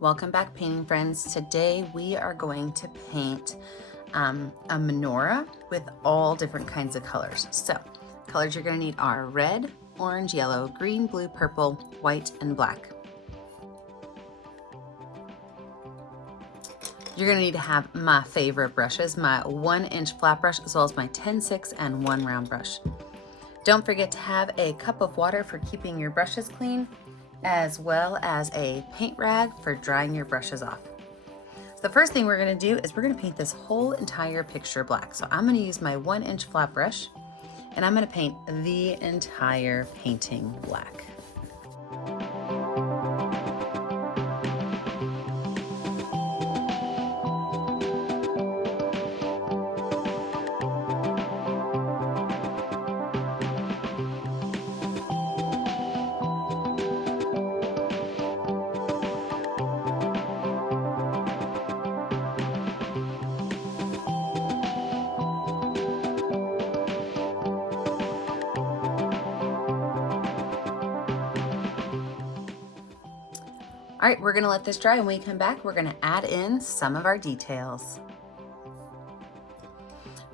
Welcome back, painting friends. Today we are going to paint a menorah with all different kinds of colors. So colors you're going to need are red, orange, yellow, green, blue, purple, white, and black. You're going to need to have my favorite brushes, my 1-inch flat brush, as well as my 10-6 and 1 round brush. Don't forget to have a cup of water for keeping your brushes clean, as well as a paint rag for drying your brushes off. So the first thing we're going to do is we're going to paint this whole entire picture black. So I'm going to use my 1-inch flat brush and I'm going to paint the entire painting black. All right, we're gonna let this dry, and when we come back, we're gonna add in some of our details.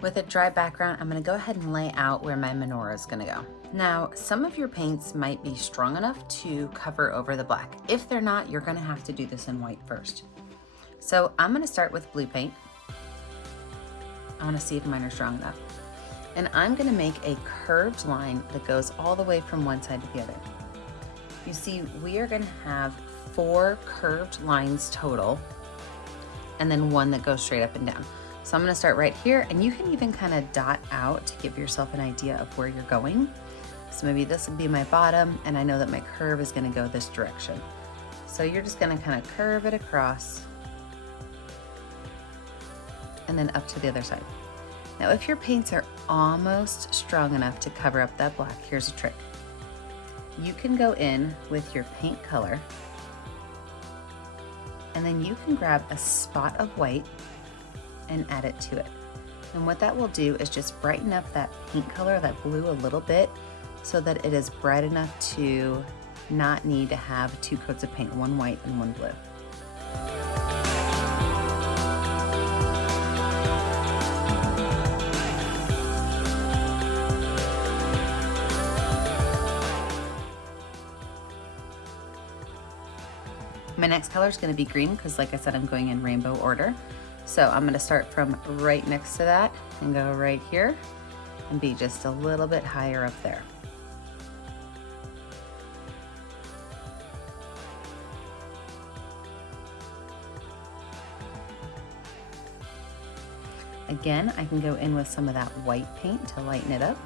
With a dry background, I'm gonna go ahead and lay out where my menorah is gonna go. Now, some of your paints might be strong enough to cover over the black. If they're not, you're gonna have to do this in white first. So I'm gonna start with blue paint. I wanna see if mine are strong enough. And I'm gonna make a curved line that goes all the way from one side to the other. You see, we are gonna have 4 curved lines total, and then 1 that goes straight up and down. So I'm gonna start right here, and you can even kind of dot out to give yourself an idea of where you're going. So maybe this will be my bottom, and I know that my curve is gonna go this direction. So you're just gonna kind of curve it across, and then up to the other side. Now, if your paints are almost strong enough to cover up that black, here's a trick. You can go in with your paint color, and then you can grab a spot of white and add it to it. And what that will do is just brighten up that paint color, that blue, a little bit, so that it is bright enough to not need to have 2 coats of paint, 1 white and 1 blue. My next color is going to be green because, like I said, I'm going in rainbow order. So I'm going to start from right next to that and go right here and be just a little bit higher up there. Again, I can go in with some of that white paint to lighten it up.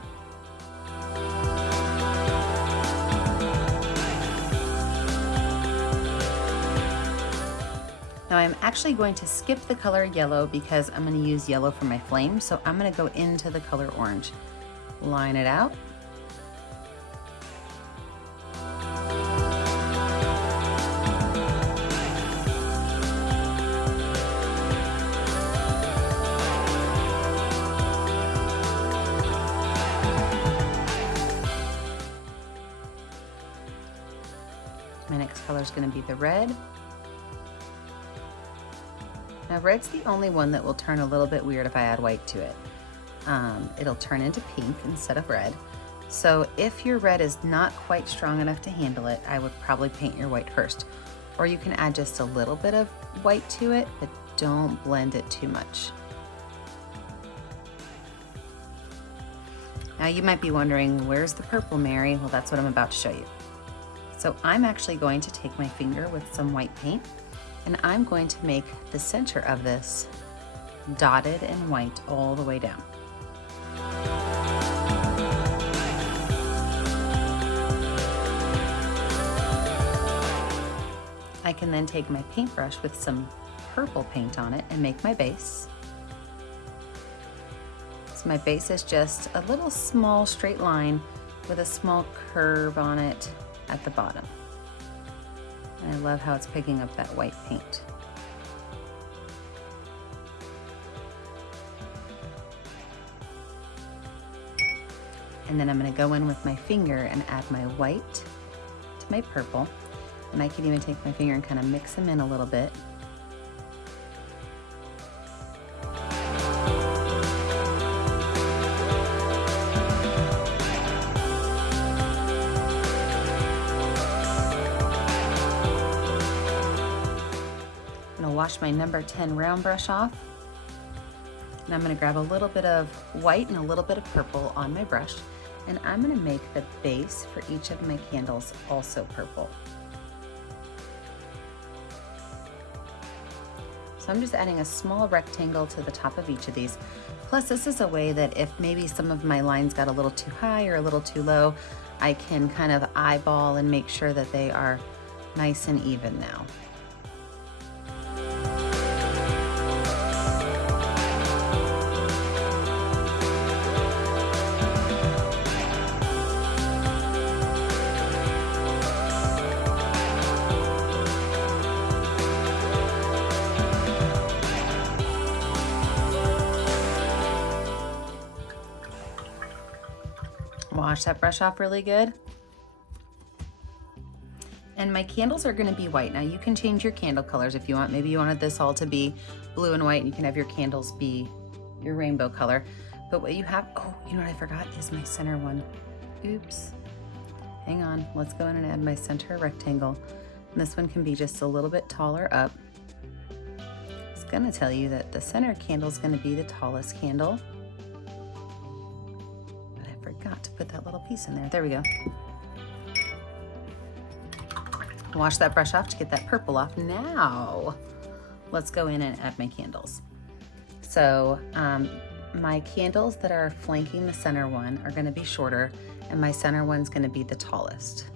Now I'm actually going to skip the color yellow because I'm going to use yellow for my flame, so I'm going to go into the color orange. Line it out. My next color is going to be the red. Now red's the only one that will turn a little bit weird if I add white to it. It'll turn into pink instead of red. So if your red is not quite strong enough to handle it, I would probably paint your white first. Or you can add just a little bit of white to it, but don't blend it too much. Now you might be wondering, where's the purple, Mary? Well, that's what I'm about to show you. So I'm actually going to take my finger with some white paint, and I'm going to make the center of this dotted in white all the way down. I can then take my paintbrush with some purple paint on it and make my base. So my base is just a little small straight line with a small curve on it at the bottom. And I love how it's picking up that white paint. And then I'm going to go in with my finger and add my white to my purple. And I can even take my finger and kind of mix them in a little bit. I'm gonna wash my number 10 round brush off. And I'm gonna grab a little bit of white and a little bit of purple on my brush. And I'm gonna make the base for each of my candles also purple. So I'm just adding a small rectangle to the top of each of these. Plus, this is a way that if maybe some of my lines got a little too high or a little too low, I can kind of eyeball and make sure that they are nice and even now. Wash that brush off really good. And my candles are gonna be white. Now you can change your candle colors if you want. Maybe you wanted this all to be blue and white and you can have your candles be your rainbow color. But what you have, oh, you know what I forgot is my center one. Oops, hang on. Let's go in and add my center rectangle. And this one can be just a little bit taller up. It's gonna tell you that the center candle is gonna be the tallest candle. Forgot to put that little piece in there. There we go. Wash that brush off to get that purple off. Now, let's go in and add my candles. So my candles that are flanking the center one are gonna be shorter and my center one's gonna be the tallest.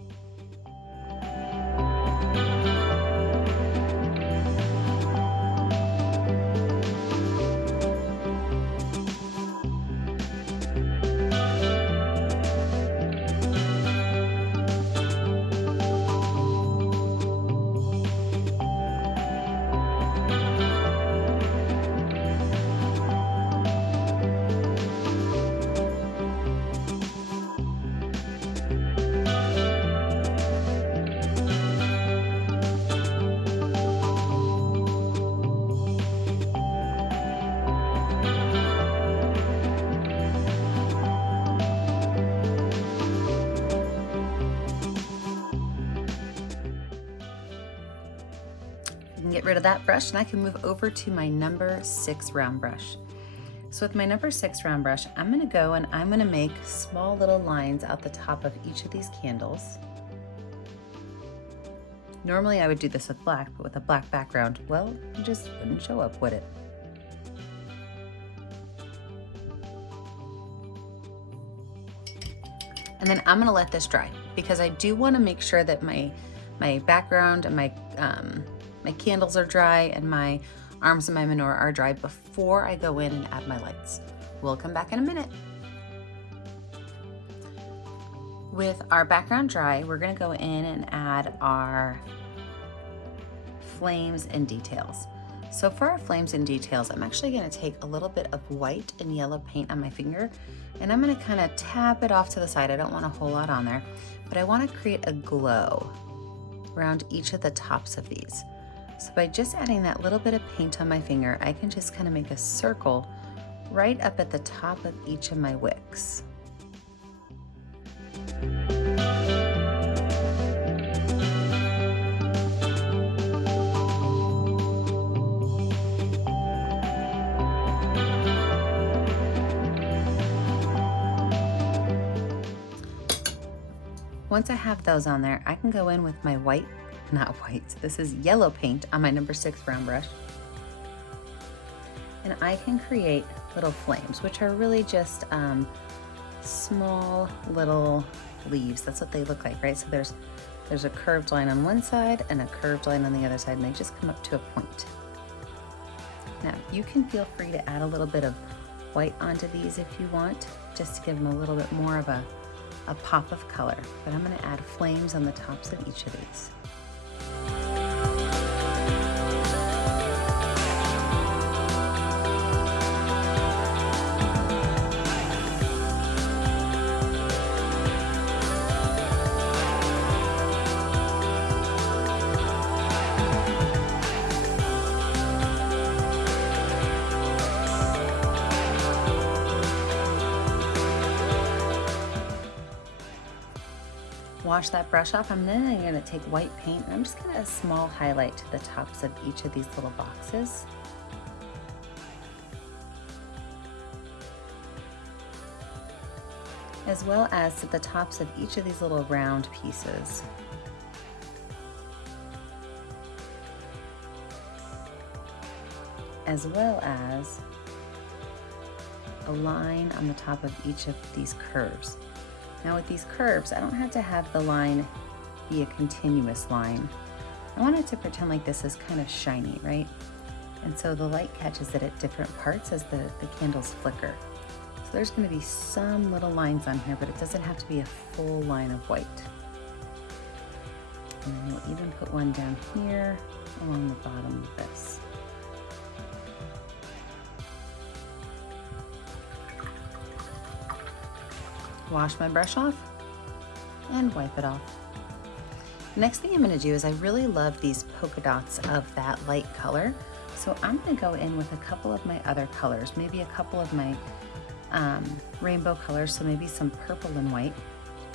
Get rid of that brush and I can move over to my number 6 round brush. So with my number 6 round brush, I'm gonna go and I'm gonna make small little lines out the top of each of these candles. Normally I would do this with black, but with a black background, well, it just wouldn't show up, would it? And then I'm gonna let this dry because I do wanna make sure that my background and my candles are dry and my arms and my menorah are dry before I go in and add my lights. We'll come back in a minute. With our background dry, we're gonna go in and add our flames and details. So for our flames and details, I'm actually gonna take a little bit of white and yellow paint on my finger and I'm gonna kind of tap it off to the side. I don't want a whole lot on there, but I wanna create a glow around each of the tops of these. So by just adding that little bit of paint on my finger, I can just kind of make a circle right up at the top of each of my wicks. Once I have those on there, I can go in with my this is yellow paint on my number 6 round brush. And I can create little flames, which are really just small little leaves. That's what they look like, right? So there's a curved line on one side and a curved line on the other side, and they just come up to a point. Now, you can feel free to add a little bit of white onto these if you want, just to give them a little bit more of a pop of color. But I'm gonna add flames on the tops of each of these. Wash that brush off. I'm gonna take white paint and I'm just gonna add a small highlight to the tops of each of these little boxes. As well as to the tops of each of these little round pieces. As well as a line on the top of each of these curves. Now with these curves, I don't have to have the line be a continuous line. I want it to pretend like this is kind of shiny, right? And so the light catches it at different parts as the candles flicker. So there's going to be some little lines on here, but it doesn't have to be a full line of white. And then we'll even put one down here along the bottom of this. Wash my brush off and wipe it off. Next thing I'm going to do is I really love these polka dots of that light color. So I'm going to go in with a couple of my other colors, maybe a couple of my rainbow colors, so maybe some purple and white,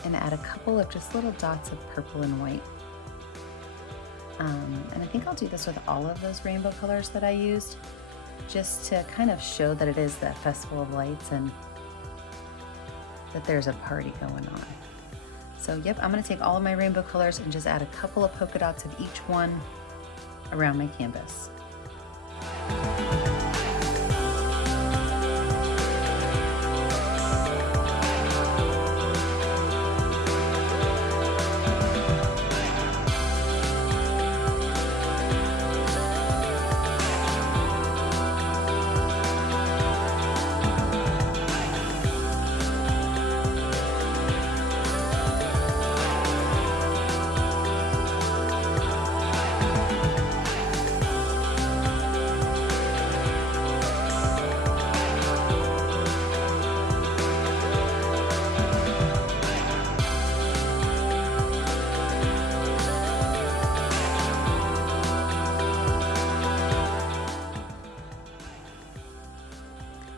and add a couple of just little dots of purple and white. And I think I'll do this with all of those rainbow colors that I used, just to kind of show that it is the Festival of Lights and that there's a party going on. So yep, I'm going to take all of my rainbow colors and just add a couple of polka dots of each one around my canvas.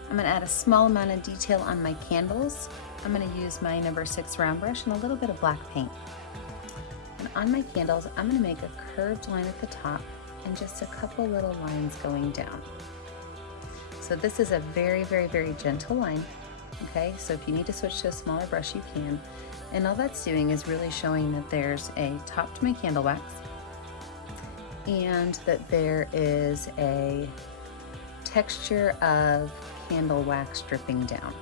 I'm going to add a small amount of detail on my candles. I'm going to use my number 6 round brush and a little bit of black paint. And on my candles, I'm going to make a curved line at the top and just a couple little lines going down. So this is a very, very, very gentle line. Okay, so if you need to switch to a smaller brush, you can. And all that's doing is really showing that there's a top to my candle wax and that there is a texture of candle wax dripping down.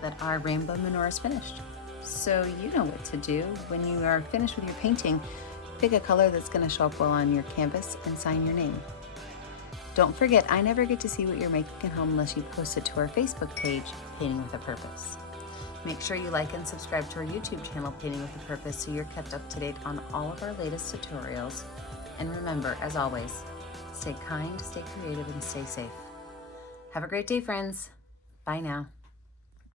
That our rainbow menorah is finished. So you know what to do when you are finished with your painting. Pick a color that's going to show up well on your canvas and sign your name. Don't forget, I never get to see what you're making at home unless you post it to our Facebook page, Painting with a Purpose. Make sure you like and subscribe to our YouTube channel, Painting with a Purpose, so you're kept up to date on all of our latest tutorials. And remember, as always, stay kind, stay creative, and stay safe. Have a great day, friends. Bye now.